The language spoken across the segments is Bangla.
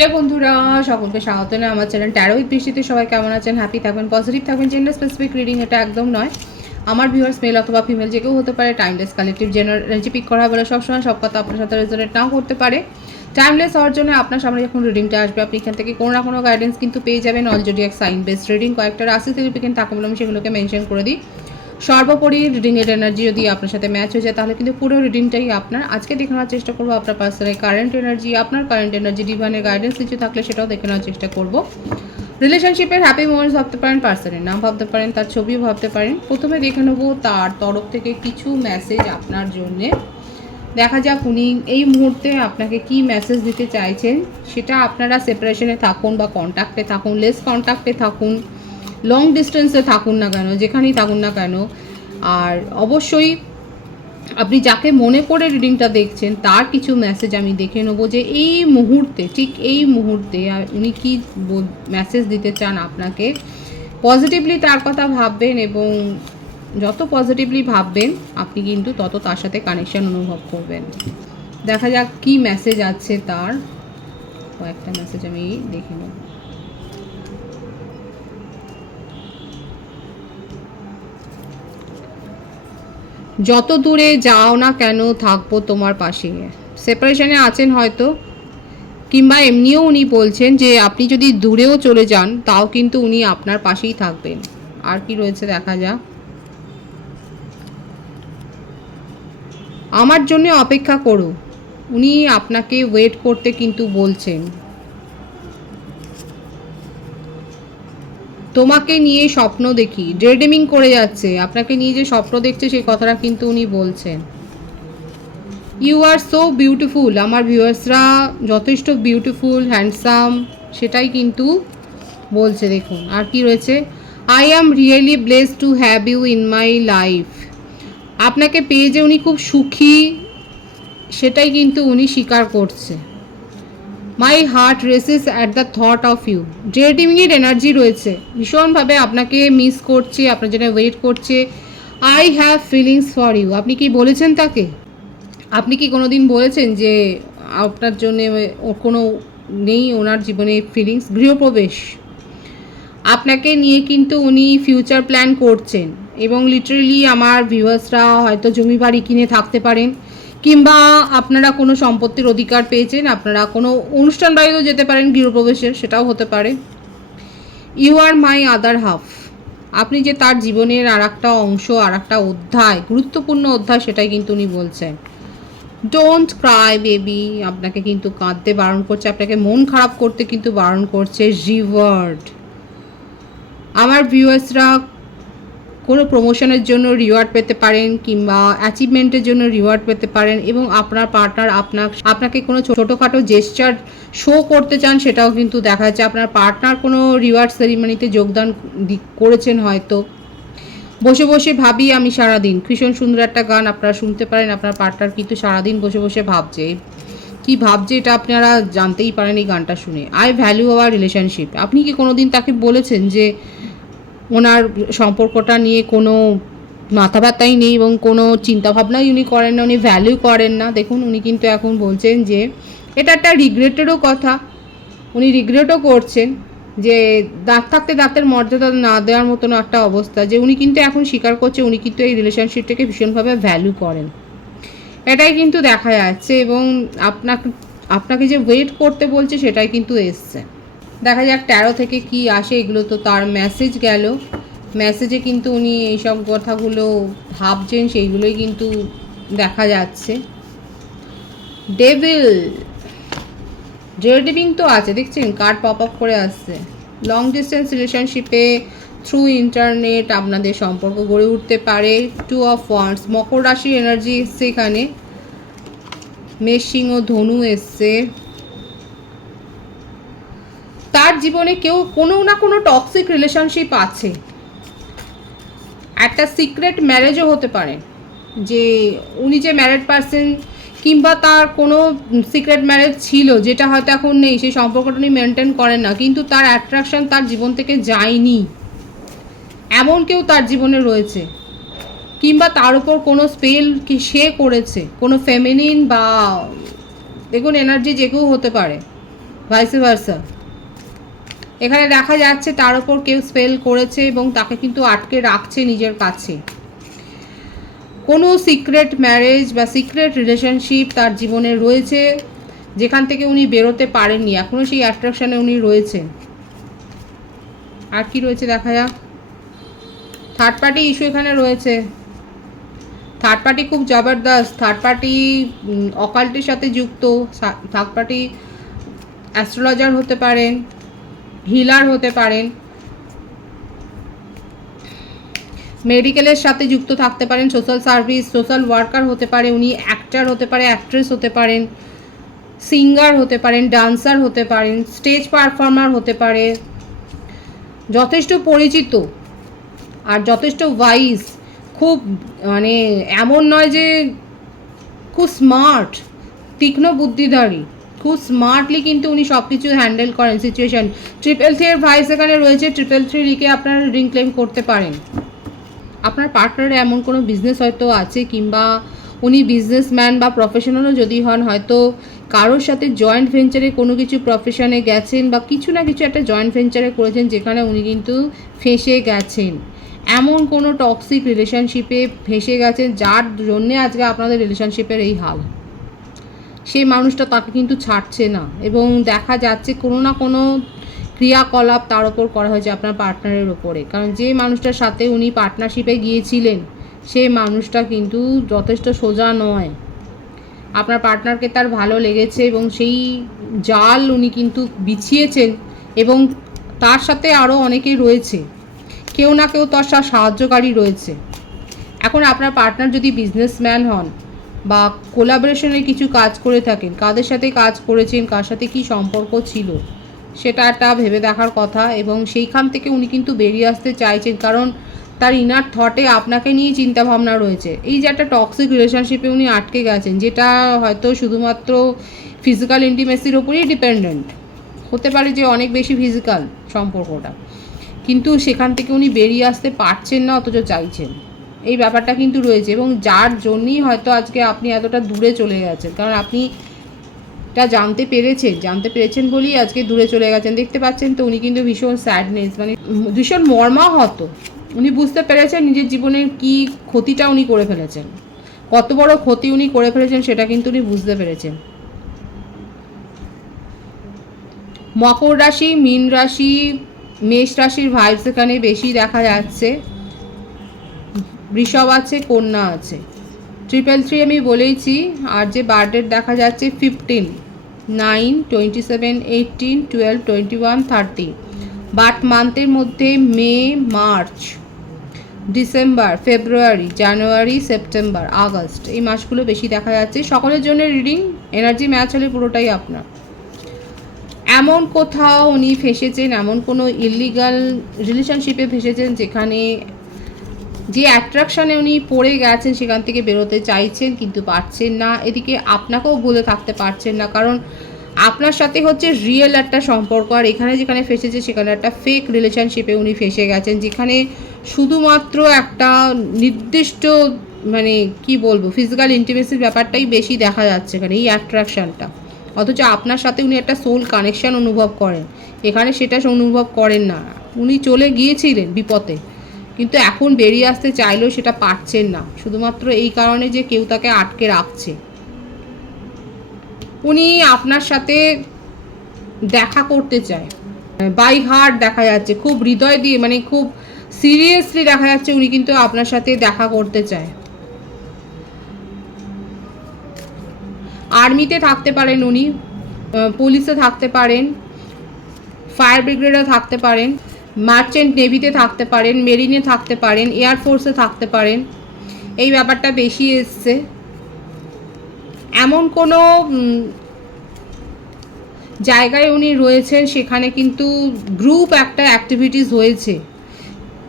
হ্যালো বন্ধুরা, সকলকে স্বাগত। জানাই আমার চ্যানেল ট্যারো উইথ বৃষ্টিতে সবাই কেমন আছেন? হ্যাপি থাকবেন পজিটিভ থাকবেন জেন্ডার স্পেসিফিক রিডিং এটা একদম নয়। আমার ভিউয়ার্স মেল অথবা ফিমেল যে কেউ হতে পারে টাইমলেস কালেকটিভ জেনারেল পিক করা বলে সবসময় সব কথা আপনার সাথে রেজনেট নাও করতে পারে। টাইমলেস হওয়ার জন্য আপনার সামনে যখন রিডিংটা আসবে, আপনি এখান থেকে কোনো না কোনো গাইডেন্স কিন্তু পেয়ে যাবেন। অলরেডি এক সাইন বেসড রিডিং কয়েকটা রাশি থাকে বলে আমি সেগুলোকে মেনশন করে দিই। সর্বোপরি রিডিংয়ের এনার্জি যদি আপনার সাথে ম্যাচ হয়ে যায়, তাহলে কিন্তু পুরো রিডিংটাই আপনার। আজকে দেখে নেওয়ার চেষ্টা করব আপনার পার্সোনাল কারেন্ট এনার্জি আপনার কারেন্ট এনার্জি ডিভাইনের গাইডেন্স কিছু থাকলে সেটাও দেখে নেওয়ার চেষ্টা করব। রিলেশনশিপের হ্যাপি মোমেন্টস ভাবতে পারেন পার্সনের নাম ভাবতে পারেন, তার ছবিও ভাবতে পারেন। প্রথমে দেখে নেব তার তরফ থেকে কিছু মেসেজ আপনার জন্যে। দেখা যাক উনি এই মুহূর্তে আপনাকে কি মেসেজ দিতে চাইছেন, সেটা আপনারা সেপারেশনে থাকুন বা কন্ট্যাক্টে থাকুন লেস কন্ট্যাক্টে থাকুন। লং ডিস্টেন্সে থাকুন না কেন, যেখানেই থাকুন না কেন, আর অবশ্যই আপনি যাকে মনে করে রিডিংটা দেখছেন, তার কিছু মেসেজ আমি দেখে নেব যে এই মুহূর্তে, ঠিক এই মুহূর্তে উনি কি মেসেজ দিতে চান আপনাকে পজিটিভলি তার কথা ভাববেন এবং যত পজিটিভলি ভাববেন, আপনি কিন্তু তত তার সাথে কানেকশন অনুভব করবেন। দেখা যাক কি মেসেজ আছে তার। কয়েকটা মেসেজ আমি দেখে নেব। যত দূরে যাও না কেন থাকব তোমার পাশে। সেপারেশনে আছেন হয়তো, কিংবা এমনিও উনি বলছেন যে আপনি যদি দূরেও চলে যান, তাও কিন্তু উনি আপনার পাশেই থাকবেন। আর কি রয়েছে দেখা যাক। আমার জন্য অপেক্ষা করো। উনি আপনাকে ওয়েট করতে কিন্তু বলছেন। তোমাকে নিয়ে স্বপ্ন দেখি ড্রেডিমিং করে যাচ্ছে, আপনাকে নিয়ে যে স্বপ্ন দেখছে সেই কথাটা কিন্তু উনি বলছেন। ইউ আর সো বিউটিফুল আমার ভিউয়ার্সরা যথেষ্ট বিউটিফুল হ্যান্ডসাম সেটাই কিন্তু বলছে, দেখুন। আর কি রয়েছে? I am really bless to have you in my life আপনাকে পেয়ে যে উনি খুব সুখী, সেটাই কিন্তু উনি স্বীকার করছে। My heart races at the thought of you ড্রেডিংয়ের energy রয়েছে। ভীষণভাবে আপনাকে মিস করছে, আপনার জন্য ওয়েট করছে। I have feelings for you আপনি কি বলেছেন তাকে? আপনি কি কোনো দিন বলেছেন যে আপনার জন্য কোনো নেই ওনার জীবনে ফিলিংস গৃহপ্রবেশ। আপনাকে নিয়ে কিন্তু উনি ফিউচার প্ল্যান করছেন। এবং লিটারেলি আমার ভিউয়ার্সরা হয়তো জমি বাড়ি কিনে থাকতে পারেন। কিংবা আপনারা কোনো সম্পত্তির অধিকার পেয়েছেন, আপনারা কোনো অনুষ্ঠান বাড়িতেও যেতে পারেন, গৃহপ্রবেশের, সেটাও হতে পারে। You R my other half আপনি যে তার জীবনের আর একটা অংশ আর একটা অধ্যায়, গুরুত্বপূর্ণ অধ্যায়, সেটাই কিন্তু উনি বলছেন। ডোন্ট ক্রাই বেবি আপনাকে কিন্তু কাঁদতে বারণ করছে, আপনাকে মন খারাপ করতে কিন্তু বারণ করছে রিওয়ার্ড আমার ভিউয়ার্সরা কোনো প্রমোশনের জন্য রিওয়ার্ড পেতে পারেন কিংবা অ্যাচিভমেন্টের জন্য রিওয়ার্ড পেতে পারেন এবং আপনার পার্টনার আপনার আপনাকে কোনো ছোটোখাটো জেস্টার শো করতে চান সেটাও কিন্তু দেখা যাচ্ছে। আপনার পার্টনার কোনো রিওয়ার্ড সেরিমনিতে যোগদান করেছেন হয়তো। বসে বসে ভাবি আমি সারাদিন। ভীষণ সুন্দর একটা গান আপনারা শুনতে পারেন, আপনার পার্টনার কিন্তু সারাদিন বসে বসে ভাবছে। কি ভাবছে এটা আপনারা জানতেই পারেন এই গানটা শুনে। আই ভ্যালু আওয়ার রিলেশনশিপ আপনি কি কোনো দিন তাকে বলেছেন যে ওনার সম্পর্কটা নিয়ে কোনো মাথা ব্যথাই নেই এবং কোনো চিন্তাভাবনাই উনি করেন না, উনি ভ্যালু করেন না। দেখুন, উনি কিন্তু এখন বলছেন যে, এটা একটা রিগ্রেটেরও কথা। উনি রিগ্রেটও করছেন যে, দাঁত থাকতে দাঁতের মর্যাদা না দেওয়ার মতন একটা অবস্থা যে, উনি কিন্তু এখন স্বীকার করছে উনি কিন্তু এই রিলেশনশিপটাকে ভীষণভাবে ভ্যালু করেন। এটাই কিন্তু দেখা যাচ্ছে এবং আপনাকে আপনাকে যে ওয়েট করতে বলছে সেটাই কিন্তু এসছে। দেখা যাক ট্যারো থেকে কি আসে, এগুলো তো তার মেসেজ গেল। মেসেজে কিন্তু উনি এইসব কথাগুলো ভাবছেন, সেইগুলোই কিন্তু দেখা যাচ্ছে। ডেভিল ড্রেডিবিং তো আছে, দেখছেন? কার্ড পপ আপ করে আসছে। লং ডিস্টেন্স রিলেশনশিপে থ্রু ইন্টারনেট আপনাদের সম্পর্ক গড়ে উঠতে পারে। টু অফ ওয়ান্স মকর রাশির এনার্জি এসছে এখানে। মেশিং ও ধনু এসছে। তার জীবনে কেউ কোনো না কোনো টক্সিক রিলেশনশিপ আছে। একটা সিক্রেট ম্যারেজও হতে পারে। যে উনি যে ম্যারেড পার্সন কিংবা তার কোনো সিক্রেট ম্যারেজ ছিল, যেটা হয়তো এখন নেই, সেই সম্পর্কটা উনি মেনটেন করেন না, কিন্তু তার অ্যাট্রাকশন তার জীবন থেকে যায়নি। এমন কেউ তার জীবনে রয়েছে। কিংবা তার উপর কোনো স্পেল কি সে করেছে, কোনো ফেমিনিন বা, দেখুন এনার্জি যে কেউ হতে পারে ভাইস ভার্সা এখানে দেখা যাচ্ছে তার উপর কেউ স্পেল করেছে এবং তাকে কিন্তু আটকে রাখছে নিজের কাছে। কোনো সিক্রেট ম্যারেজ বা সিক্রেট রিলেশনশিপ তার জীবনে রয়েছে, যেখান থেকে উনি বেরোতে পারেননি। এখনও সেই অ্যাট্রাকশানে উনি রয়েছেন। আর কি রয়েছে দেখা যাক। থার্ড পার্টি ইস্যু এখানে রয়েছে। থার্ড পার্টি খুব জবরদস্ত। থার্ড পার্টি অকাল্টের সাথে যুক্ত। থার্ড পার্টি অ্যাস্ট্রোলজার হতে পারেন। হিলার হতে পারেন। মেডিকেলের সাথে যুক্ত থাকতে পারেন সোশ্যাল সার্ভিস সোশ্যাল ওয়ার্কার হতে পারে, উনি অ্যাক্টার হতে পারে অ্যাক্ট্রেস হতে পারেন সিঙ্গার হতে পারেন ডান্সার হতে পারেন স্টেজ পারফর্মার হতে পারে। যথেষ্ট পরিচিত আর যথেষ্ট ওয়াইজ খুব মানে এমন নয় যে খুব স্মার্ট তীক্ষ্ণ বুদ্ধিধারী। খুব স্মার্টলি কিন্তু উনি সব কিছু হ্যান্ডেল করেন সিচুয়েশন ট্রিপল থ্রি এর ভাইস এখানে রয়েছে ট্রিপল থ্রি লিখে আপনারা রিডিং ক্লেম করতে পারেন। আপনার পার্টনারে এমন কোনো বিজনেস হয়তো আছে কিংবা উনি বিজনেসম্যান বা প্রফেশনালও যদি হন, হয়তো কারোর সাথে জয়েন্ট ভেঞ্চারে কোনো কিছু প্রফেশনে গেছেন বা কিছু না কিছু একটা জয়েন্ট ভেঞ্চারে করেছেন যেখানে উনি কিন্তু ফেঁসে গেছেন। এমন কোনো টক্সিক রিলেশনশিপে ফেঁসে গেছেন যার জন্যে আজকে আপনাদের রিলেশনশিপের এই হাল। সেই মানুষটা তাকে কিন্তু ছাড়ছে না। এবং দেখা যাচ্ছে কোনো না কোনো ক্রিয়াকলাপ তার ওপর করা হয়েছে আপনার পার্টনারের ওপরে। কারণ যে মানুষটার সাথে উনি পার্টনারশিপে গিয়েছিলেন সেই মানুষটা কিন্তু যথেষ্ট সোজা নয়। আপনার পার্টনারকে তার ভালো লেগেছে এবং সেই জাল উনি কিন্তু বিছিয়েছেন এবং তার সাথে আরও অনেকেই রয়েছে। কেউ না কেউ তার সাহায্যকারী রয়েছে। এখন আপনার পার্টনার যদি বিজনেসম্যান হন বা কোলাবোরেশনের কিছু কাজ করে থাকেন, কাদের সাথে কাজ করেছেন, কার সাথে কি সম্পর্ক ছিল, সেটা একটা ভেবে দেখার কথা এবং সেইখান থেকে উনি কিন্তু বেরিয়ে আসতে চাইছেন কারণ তার ইনার থটে আপনাকে নিয়ে চিন্তা ভাবনা রয়েছে। এই যে একটা টক্সিক রিলেশনশিপে উনি আটকে গেছেন, যেটা হয়তো শুধুমাত্র ফিজিক্যাল ইন্টিমেসির ওপরেই ডিপেন্ডেন্ট হতে পারে যে অনেক বেশি ফিজিক্যাল সম্পর্কটা। কিন্তু সেখান থেকে উনি বেরিয়ে আসতে পারছেন না, অথচ চাইছেন। এই ব্যাপারটা কিন্তু রয়েছে এবং যার জন্যই হয়তো আজকে আপনি এতটা দূরে চলে গেছেন। কারণ আপনি টা জানতে পেরেছেন জানতে পেরেছেন বলেই আজকে দূরে চলে গেছেন। দেখতে পাচ্ছেন তো উনি কিন্তু ভীষণ স্যাডনেস মানে ভীষণ মর্মাহত। উনি বুঝতে পেরেছেন নিজের জীবনের কি ক্ষতিটা উনি করে ফেলেছেন। কত বড় ক্ষতি উনি করে ফেলেছেন সেটা কিন্তু উনি বুঝতে পেরেছেন। মকর রাশি, মীন রাশি, মেষ রাশির ভাইবস এখানে বেশি দেখা যাচ্ছে। বৃষভ আছে, কন্যা আছে। ট্রিপল থ্রি আমি বলেইছি, আর যে বার্থডেট দেখা যাচ্ছে fifteen nine twenty seven eighteen twelve twenty one thirty birth মান্থের মধ্যে May March December February January September August এই মাসগুলো বেশি দেখা যাচ্ছে। সকলের জন্য রিডিং এনার্জি ম্যাচ হলে পুরোটাই আপনার। এমন কোথাও উনি ফেসেছেন, এমন কোনো ইলিগাল রিলেশনশিপে ফেসেছেন যেখানে যে অ্যাট্রাকশানে উনি পড়ে গেছেন, সেখান থেকে বেরোতে চাইছেন, কিন্তু পারছেন না। এদিকে আপনাকেও বলে থাকতে পারছেন না, কারণ আপনার সাথে হচ্ছে রিয়েল একটা সম্পর্ক। আর এখানে যেখানে ফেসেছে, সেখানে একটা ফেক রিলেশনশিপে উনি ফেসে গেছেন, যেখানে শুধুমাত্র একটা নির্দিষ্ট মানে কি বলব ফিজিক্যাল ইন্টিমেসির ব্যাপারটাই বেশি দেখা যাচ্ছে এখানে, এই অ্যাট্রাকশানটা অথচ আপনার সাথে উনি একটা সোল কানেকশন অনুভব করেন। এখানে সেটা অনুভব করেন না। উনি চলে গিয়েছিলেন বিপদে। কিন্তু এখন বেরিয়ে আসতে চাইলেও সেটা পারছেন না। শুধুমাত্র এই কারণে যে কেউ তাকে আটকে রাখছে। উনি আপনার সাথে দেখা করতে চায়। বাই হার্ট দেখা যাচ্ছে, খুব হৃদয় দিয়ে মানে খুব সিরিয়াসলি দেখা যাচ্ছে উনি কিন্তু আপনার সাথে দেখা করতে চায়। আর্মিতে থাকতে পারেন উনি পুলিশে থাকতে পারেন, ফায়ার ব্রিগেডে থাকতে পারেন। মার্চেন্ট নেভিতে থাকতে পারেন মেরিনে থাকতে পারেন এয়ারফোর্সে থাকতে পারেন। এই ব্যাপারটা বেশি এসছে। এমন কোনো জায়গায় উনি রয়েছেন, সেখানে কিন্তু গ্রুপ একটা অ্যাক্টিভিটিস হয়েছে।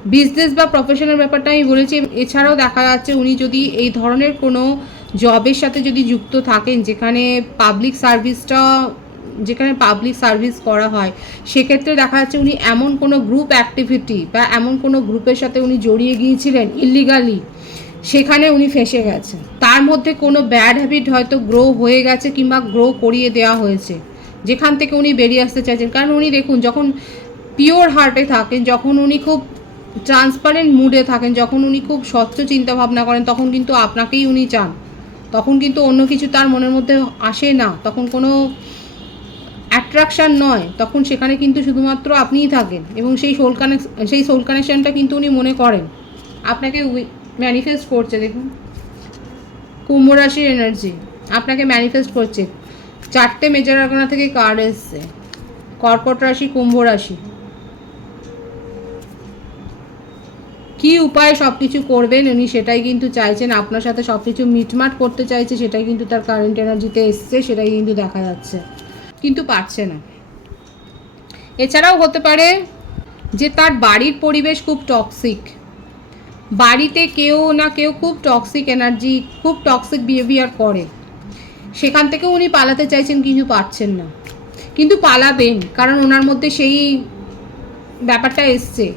বিজনেস বা প্রফেশনাল ব্যাপারটা আমি বলেছি, এছাড়াও দেখা যাচ্ছে উনি যদি এই ধরনের কোনো জবের সাথে যদি যুক্ত থাকেন, যেখানে পাবলিক সার্ভিসটা যেখানে পাবলিক সার্ভিস করা হয়, সেক্ষেত্রে দেখা যাচ্ছে উনি এমন কোনো গ্রুপ অ্যাক্টিভিটি বা এমন কোনো গ্রুপের সাথে উনি জড়িয়ে গিয়েছিলেন ইলিগালি সেখানে উনি ফেসে গেছেন। তার মধ্যে কোনো ব্যাড হ্যাবিট হয়তো গ্রো হয়ে গেছে কিংবা গ্রো করিয়ে দেওয়া হয়েছে, যেখান থেকে উনি বেরিয়ে আসতে চাইছেন। কারণ উনি দেখুন, যখন পিওর হার্টে থাকেন, যখন উনি খুব ট্রান্সপারেন্ট মুডে থাকেন, যখন উনি খুব স্বচ্ছ চিন্তা ভাবনা করেন, তখন কিন্তু আপনাকেই উনি চান। তখন কিন্তু অন্য কিছু তার মনের মধ্যে আসে না। তখন কোনো অ্যাট্রাকশান নয়। তখন সেখানে কিন্তু শুধুমাত্র আপনিই থাকেন এবং সেই সোল কানেক সেই সোল কানেকশানটা কিন্তু উনি মনে করেন। আপনাকে ম্যানিফেস্ট করছে, দেখুন। কুম্ভ রাশির এনার্জি আপনাকে ম্যানিফেস্ট করছে। চারটে মেজর আরগানা থেকে কার্ড এসছে। কর্কট রাশি, কুম্ভ রাশি। কি উপায়ে সব কিছু করবেন উনি সেটাই কিন্তু চাইছেন। আপনার সাথে সব কিছু মিটমাট করতে চাইছে, সেটাই কিন্তু তার কারেন্ট এনার্জিতে এসছে, সেটাই কিন্তু দেখা যাচ্ছে। কিন্তু পারছে না। এছাড়াও হতে পারে যে তার বাড়ির পরিবেশ খুব টক্সিক বাড়িতে কেউ না কেউ খুব টক্সিক এনার্জি খুব টক্সিক বিহেভিয়ার করে। সেখান থেকে উনি পালাতে চাইছেন কিন্তু পারছেন না। কিন্তু পালাবেন, কারণ ওনার মধ্যে সেই ব্যাপারটা এসছে।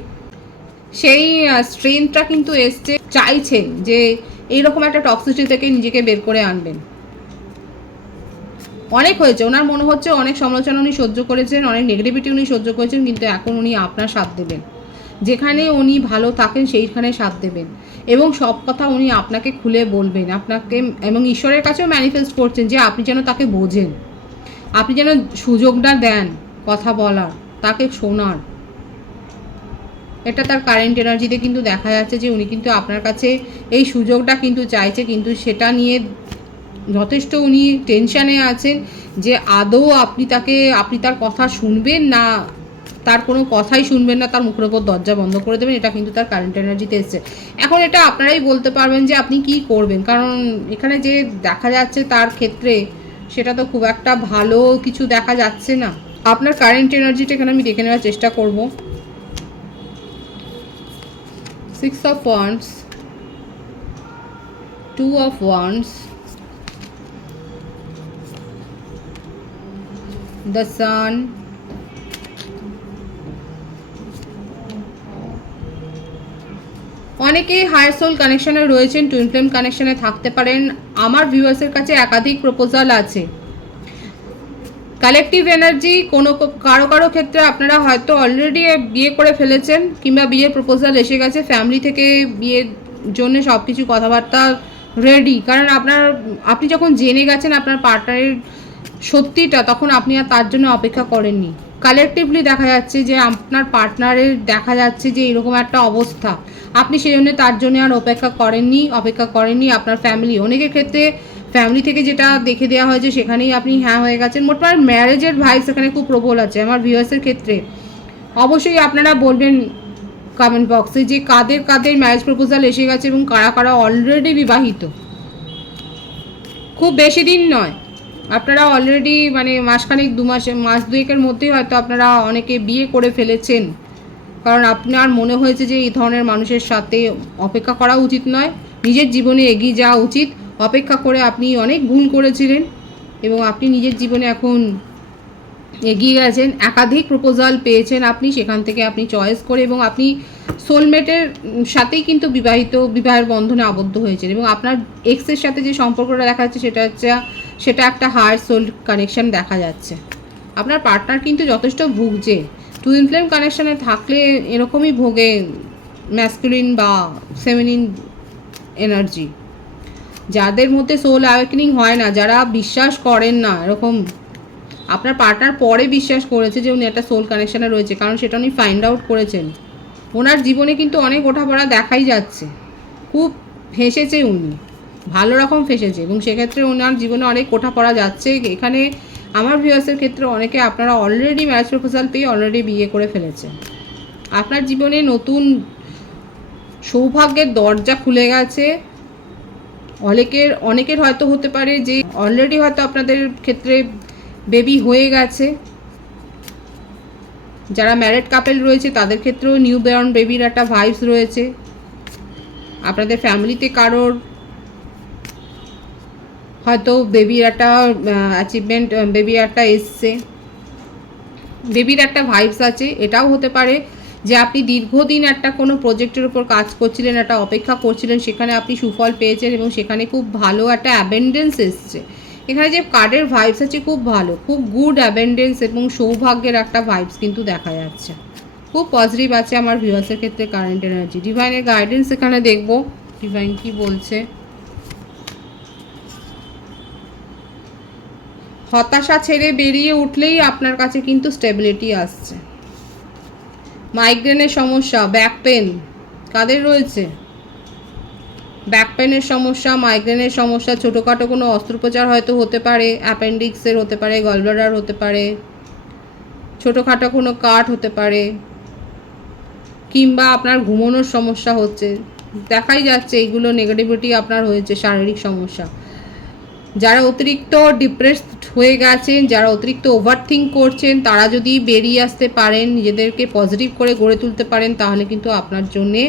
সেই স্ট্রেংথটা কিন্তু এসছে, চাইছেন যে এইরকম একটা টক্সিসিটি থেকে নিজেকে বের করে আনবেন। অনেক হয়েছে। ওনার মনে হচ্ছে অনেক সমালোচনা উনি সহ্য করেছেন, অনেক নেগেটিভিটি উনি সহ্য করেছেন, কিন্তু এখন উনি আপনার সাথ দেবেন। যেখানে উনি ভালো থাকেন, সেইখানে সাথ দেবেন। এবং সব কথা উনি আপনাকে খুলে বলবেন। আপনাকে এবং ঈশ্বরের কাছেও ম্যানিফেস্ট করছেন যে আপনি যেন তাকে বোঝেন। আপনি যেন সুযোগটা দেন কথা বলার, তাকে শোনার। এটা তার কারেন্ট এনার্জিতে কিন্তু দেখা যাচ্ছে যে উনি কিন্তু আপনার কাছে এই সুযোগটা কিন্তু চাইছে, কিন্তু সেটা নিয়ে যথেষ্ট উনি টেনশানে আছেন যে আদৌ আপনি তাকে, আপনি তার কথা শুনবেন না, তার কোনো কথাই শুনবেন না, তার মুখের ওপর দরজা বন্ধ করে দেবেন, এটা কিন্তু তার কারেন্ট এনার্জিতে এসছে। এখন এটা আপনারাই বলতে পারবেন যে আপনি কি করবেন, কারণ এখানে যে দেখা যাচ্ছে তার ক্ষেত্রে সেটা তো খুব একটা ভালো কিছু দেখা যাচ্ছে না। আপনার কারেন্ট এনার্জিটা এখানে আমি দেখে নেওয়ার চেষ্টা করব। Six of wands two of wands the sun. অনেকেই হায়ার সোল কানেকশনে রয়েছেন টুইন ফ্লেম কানেকশনে থাকতে পারেন। আমার ভিউয়ার্সের কাছে একাধিক প্রপোজাল আছে। কালেকটিভ এনার্জি কোনো কারও কারও ক্ষেত্রে আপনারা হয়তো অলরেডি বিয়ে করে ফেলেছেন, কিংবা বিয়ের প্রপোজাল এসে গেছে ফ্যামিলি থেকে বিয়ের জন্য সব কিছু কথাবার্তা রেডি কারণ আপনার, আপনি যখন জেনে গেছেন আপনার পার্টনারের সত্যিটা, তখন আপনি আর তার জন্য অপেক্ষা করেননি। কালেকটিভলি দেখা যাচ্ছে যে, আপনার পার্টনারের দেখা যাচ্ছে যে, এরকম একটা অবস্থা। আপনি সেই জন্য তার জন্য আর অপেক্ষা করেননি অপেক্ষা করেননি আপনার ফ্যামিলি অনেকের ক্ষেত্রে ফ্যামিলি থেকে যেটা দেখে দেওয়া হয়েছে সেখানেই আপনি হ্যাঁ হয়ে গেছেন। মোটমাট ম্যারেজের ভাইস এখানে খুব প্রবল আছে আমার ভিউয়ার্সের ক্ষেত্রে। অবশ্যই আপনারা বলবেন কমেন্ট বক্সে যে, কাদের কাদের ম্যারেজ প্রপোজাল এসে গেছে এবং কারা কারা অলরেডি বিবাহিত। খুব বেশি দিন নয়। আপনারা অলরেডি মানে মাসখানেক, দু মাসে, মাস দুয়েকের মধ্যেই হয়তো আপনারা অনেকে বিয়ে করে ফেলেছেন। কারণ আপনার মনে হয়েছে যে এই ধরনের মানুষের সাথে অপেক্ষা করা উচিত নয়। নিজের জীবনে এগিয়ে যাওয়া উচিত। অপেক্ষা করে আপনি অনেক ভুল করেছিলেন এবং আপনি নিজের জীবনে এখন এগিয়ে গেছেন। একাধিক প্রপোজাল পেয়েছেন আপনি, সেখান থেকে আপনি চয়েস করে এবং আপনি সোলমেটের সাথেই কিন্তু বিবাহিত, বিবাহের বন্ধনে আবদ্ধ হয়েছেন এবং আপনার এক্সের সাথে যে সম্পর্কটা দেখা যাচ্ছে, সেটা হচ্ছে সেটা একটা হায়ার সোল কানেকশন দেখা যাচ্ছে। আপনার পার্টনার কিন্তু যথেষ্ট ভুগছে। টুইন ফ্লেম কানেকশানে থাকলে এরকমই ভোগে ম্যাসকুলিন বা ফেমিনিন এনার্জি যাদের মধ্যে সোল অ্যাওয়েকেনিং হয় না, যারা বিশ্বাস করেন না, এরকম আপনার পার্টনার পরে বিশ্বাস করেছে যে উনি একটা সোল কানেকশানে রয়েছে, কারণ সেটা উনি ফাইন্ড আউট করেছেন। ওনার জীবনে কিন্তু অনেক ওঠাপড়া দেখাই যাচ্ছে। খুব হেসেছে উনি। ভালো রকম ফেঁসেছে এবং সেক্ষেত্রে ওনার জীবনে অনেক কোঠা পড়া যাচ্ছে। এখানে আমার ভিউয়ার্সের ক্ষেত্রে অনেকে আপনারা অলরেডি ম্যারেজ প্রপোজাল পেয়ে অলরেডি বিয়ে করে ফেলেছেন। আপনার জীবনে নতুন সৌভাগ্যের দরজা খুলে গেছে। অনেকের অনেকের হয়তো হতে পারে যে অলরেডি হয়তো আপনাদের ক্ষেত্রে বেবি হয়ে গেছে। যারা ম্যারেড কাপেল রয়েছে, তাদের ক্ষেত্রেও নিউ বেয়র্ন বেবির একটা ভাইবস রয়েছে। আপনাদের ফ্যামিলিতে কারোর হয়তো বেবির একটা অ্যাচিভমেন্ট বেবির একটা এসছে। বেবির একটা ভাইবস আছে, এটাও হতে পারে যে আপনি দীর্ঘদিন একটা কোনো প্রজেক্টের উপর কাজ করছিলেন, একটা অপেক্ষা করছিলেন, সেখানে আপনি সুফল পেয়েছেন এবং সেখানে খুব ভালো একটা অ্যাবেন্ডেন্স এসছে। এখানে যে কার্ডের ভাইবস আছে, খুব ভালো, খুব গুড অ্যাবেন্ডেন্স এবং সৌভাগ্যের একটা ভাইবস কিন্তু দেখা যাচ্ছে। খুব পজিটিভ আছে আমার ভিউয়ার্সের ক্ষেত্রে কারেন্ট এনার্জি ডিভাইনের গাইডেন্স এখানে দেখব। ডিভাইন কি বলছে? হতাশা ছেড়ে বেরিয়ে উঠলেই আপনার কাছে কিন্তু স্টেবিলিটি আসছে। মাইগ্রেনের সমস্যা ব্যাক পেন কাদের রয়েছে? ব্যাক পেনের সমস্যা মাইগ্রেনের সমস্যা, ছোটোখাটো কোনো অস্ত্রোপচার হয়তো হতে পারে অ্যাপেন্ডিক্সের হতে পারে গলব্লাডার হতে পারে, ছোটোখাটো কোনো কাট হতে পারে, কিংবা আপনার ঘুমানোর সমস্যা হচ্ছে। দেখাই যাচ্ছে এইগুলো নেগেটিভিটি আপনার হয়েছে, শারীরিক সমস্যা। যারা অতিরিক্ত ডিপ্রেসড হয়ে গেছেন, যারা অতিরিক্ত ওভার থিঙ্ক করছেন, তারা যদি বেরিয়ে আসতে পারেন, নিজেদেরকে পজিটিভ করে গড়ে তুলতে পারেন, তাহলে কিন্তু আপনার জন্যে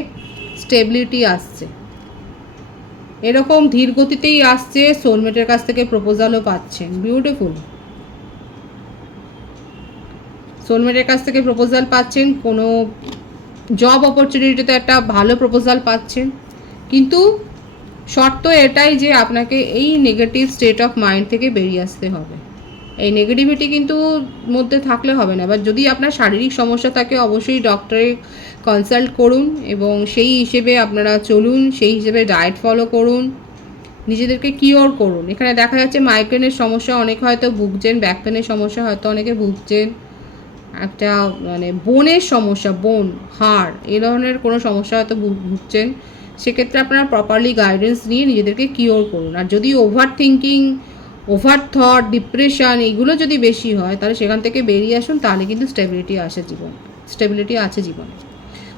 স্টেবিলিটি আসছে। এরকম ধীর গতিতেই আসছে সোলমেটের কাছ থেকে প্রপোজালও পাচ্ছেন। বিউটিফুল সোলমেটের কাছ থেকে প্রপোজাল পাচ্ছেন, কোনো জব অপরচুনিটিতে একটা ভালো প্রপোজাল পাচ্ছেন। কিন্তু শর্ত এটাই যে আপনাকে এই নেগেটিভ স্টেট অফ মাইন্ড থেকে বেরিয়ে আসতে হবে। এই নেগেটিভিটি কিন্তু মধ্যে থাকলে হবে না। এবার যদি আপনার শারীরিক সমস্যা থাকে, অবশ্যই ডক্টরে কনসাল্ট করুন এবং সেই হিসেবে আপনারা চলুন, সেই হিসেবে ডায়েট ফলো করুন, নিজেদেরকে কিওর করুন। এখানে দেখা যাচ্ছে মাইগ্রেনের সমস্যা, অনেক হয়তো ভুগছেন ব্যাক পেনের সমস্যা, হয়তো অনেকে ভুগছেন একটা মানে বোনের সমস্যা, বোন, হাড়, এ ধরনের কোনো সমস্যা হয়তো ভুগছেন সেক্ষেত্রে আপনারা প্রপারলি গাইডেন্স নিয়ে নিজেদেরকে কিওর করুন। আর যদি overthinking over thought depression এগুলো যদি বেশি হয়, তাহলে সেখান থেকে বেরিয়ে আসুন, তাহলে কিন্তু স্টেবিলিটি আসে জীবন স্টেবিলিটি আছে জীবনে।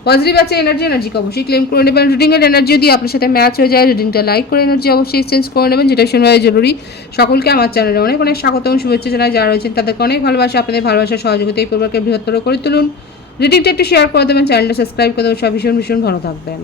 পজিটিভ আছে এনার্জি এনার্জিকে অবশ্যই ক্লেম করে নেবেন। রিডিংয়ের এনার্জি যদি আপনার সাথে ম্যাচ হয়ে যায় রিডিংটা লাইক করে এনার্জি অবশ্যই এক্সচেঞ্জ করে নেবেন, যেটা শোনা হয় জরুরি। সকলকে আমার চ্যানেলে অনেক অনেক স্বাগত এবং শুভেচ্ছা জানাই। যারা রয়েছেন তাদেরকে অনেক ভালোবাসা, আপনাদের ভালোবাসার সহযোগিতা এই পরিবারকে বৃহত্তর করে তুলুন। রিডিংটা একটু শেয়ার করে দেবেন চ্যানেলটা সাবস্ক্রাইব করে দেবেন সব ভীষণ ভীষণ ভালো থাকবেন।